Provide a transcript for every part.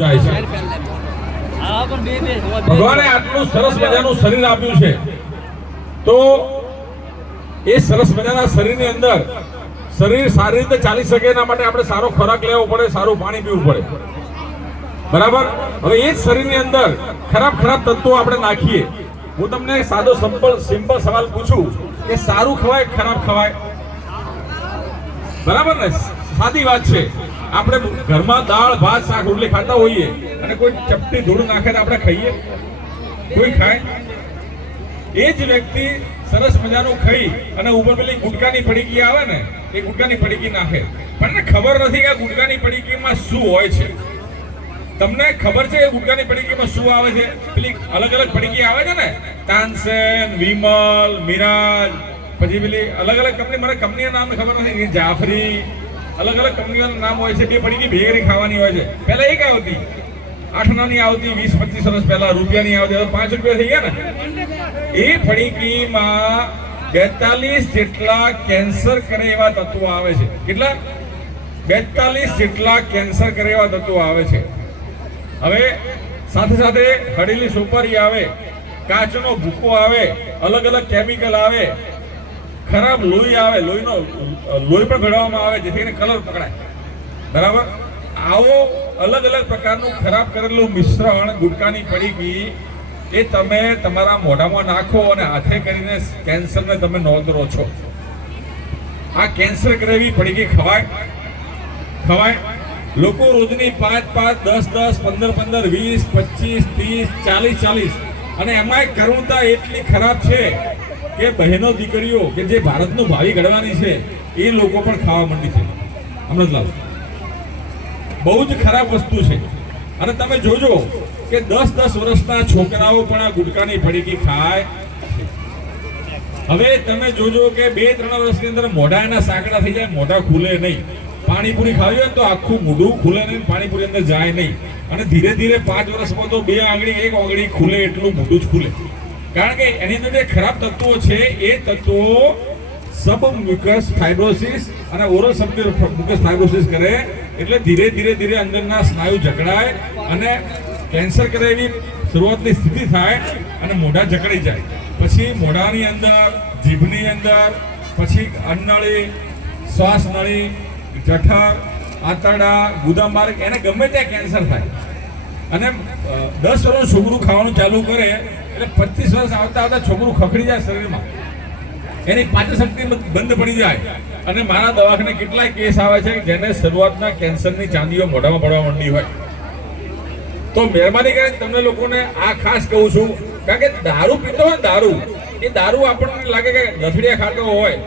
જાય છે. ભગવાને આટલું સરસ મજાનું શરીર આપ્યું છે. તો એ સરસ મજાના શરીરની અંદર શરીર સારી રીતે ચાલી શકે એના માટે આપણે સારો ખોરાક લેવો પડે, સારું પાણી પીવું પડે. બરાબર? હવે એ જ શરીરની અંદર ખરાબ ખરાબ તત્વો આપણે નાખીએ. હું તમને સાદો સિમ્પલ સિમ્પલ સવાલ પૂછું કે સારું ખવાય, ખરાબ ખવાય? બરાબર ને? સાદી વાત છે. આપણે ઘરમાં દાળ, ભાત, શાક, રોટલી ખાતા હોઈએ અને કોઈ ચપટી ધૂળ નાખે તો આપણે ખાઈએ. કોઈ ખાય? એ જ વ્યક્તિ સરસ મજાનું ખાઈ અને ઉપર પેલી ગુટકાની પડીકી આવે ને, એ ગુટકાની પડીકી નાખે. પણ ખબર નથી કે ગુટકાની પડીકીમાં શું હોય છે. તમને ખબર છે એ ગુટકાની પડીકીમાં શું આવે છે? પેલી અલગ અલગ પડીકી આવે છે ને? તાનસેન, વિમલ, મિરાજ. પછી પેલી અલગ અલગ કંપની મને કંપનીના નામ ખબર નથી જાફરી, અલગ અલગ કંપનીઓના નામ હોય છે, બે પડીની ભેગરી ખાવાની હોય છે. પહેલા એક આવતી, આઠ નાની આવતી, વીસ, પચીસ વર્ષ પહેલા રૂપિયાની આવતી પાંચ રૂપિયા થઈ ગયા ને. એ પડીકીમાં બેતાલીસ જેટલા કેન્સર કરે એવા તત્વો આવે છે. કેટલા? બેતાલીસ જેટલા કેન્સર કરે એવા તત્વો આવે છે. હવે સાથે સાથે હડેલી સુપારી આવે, કાચનો ભૂકો આવે, અલગ અલગ કેમિકલ આવે ખરાબ લોહી આવે, લોહીનો, લોહી પણ ઘડવામાં આવે, જેથી કરીને કલર પકડાય. બરાબર? આવો અલગ અલગ પ્રકારનું ખરાબ કરેલું મિશ્રણ ગુટકાની પડીકી એ તમે તમારા મોઢામાં નાખો અને હાથે કરીને કેન્સરને તમે નોંધરો છો. આ કેન્સર કરેવી પડીકી ખવાય? ખવાય? લોકો રોજની પાંચ પાંચ, દસ દસ, પંદર પંદર, વીસ, પચીસ, ત્રીસ, ચાલીસ ચાલીસ. અને એમાંય કરુણતા એટલી ખરાબ છે કે બહેનો દીકરીઓ કે જે ભારતનું ભાવિ ઘડવાની છે, એ લોકો પણ ખાવા માંડી છે. અમૃતલાલ બહુ જ ખરાબ વસ્તુ છે. અને તમે જોજો કે દસ દસ વર્ષના છોકરાઓ પણ આ ગુટકાની પડીકી ખાય હવે તમે જોજો કે બે ત્રણ વર્ષની અંદર મોઢા એના સાંકડા થઈ જાય, મોઢા ખુલે નહીં. પાણીપુરી ખાવી હોય તો આખું મોઢું ખુલે નહીં, પાણીપુરી અંદર જાય નહીં. અને ધીરે ધીરે પાંચ વર્ષમાં તો બે આંગળી, એક આંગળી ખુલે, એટલું મોઢું જ ખુલે. કારણ કે એની અંદર જે ખરાબ તત્વો છે. એ તત્વો સબ મ્યુકસ ફાઇબ્રોસિસ અને ઓરલ સબ મ્યુકસ ફાઇબ્રોસિસ કરે. એટલે ધીરે ધીરે ધીરે અંદરના સ્નાયુ જકડાય અને કેન્સર કરે એવી શરૂઆતની સ્થિતિ થાય અને મોઢા જકડી જાય. પછી મોઢાની અંદર, જીભની અંદર, પછી અન્નળી શ્વાસ નળી જઠર, આંતરડા ગુદામાર્ગ એને ગમે ત્યાં કેન્સર થાય. અને દસ વર્ષ છોકરું ખાવાનું ચાલુ કરે, એટલે પચીસ વર્ષ આવતા આવતા છોકરું ખખડી જાય શરીરમાં. એની પાચન શક્તિ બંધ પડી જાય. અને મારા દવાખાને કેટલાય કેસ આવે છે જેને શરૂઆતના કેન્સરની ચાંદીઓ મોઢામાં પડવા માંડી હોય. તો મહેરબાની કરીને તમને લોકોને આ ખાસ કહું છું, કારણ કે દારૂ પીતો હોય દારૂ, એ દારૂ આપણને લાગે કે લથડિયા ખાતો હોય.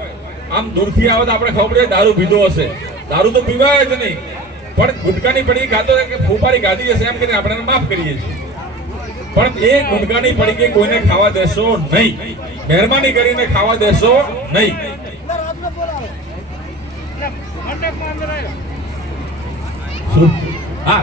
આમ દૂરથી આવે તો આપણે ખબર પડે દારૂ પીધો હશે. દારૂ તો પીવાય જ નહીં. પણ ગુટકાની પડી ખાતો કે ફૂપારી ગાધી હશે એમ કરીને આપણે માફ કરીએ છીએ. પણ એ ગુટકાની પડીકી કોઈને ખાવા દેશો નહીં. મહેરબાની કરીને ખાવા દેશો નહીં? હા.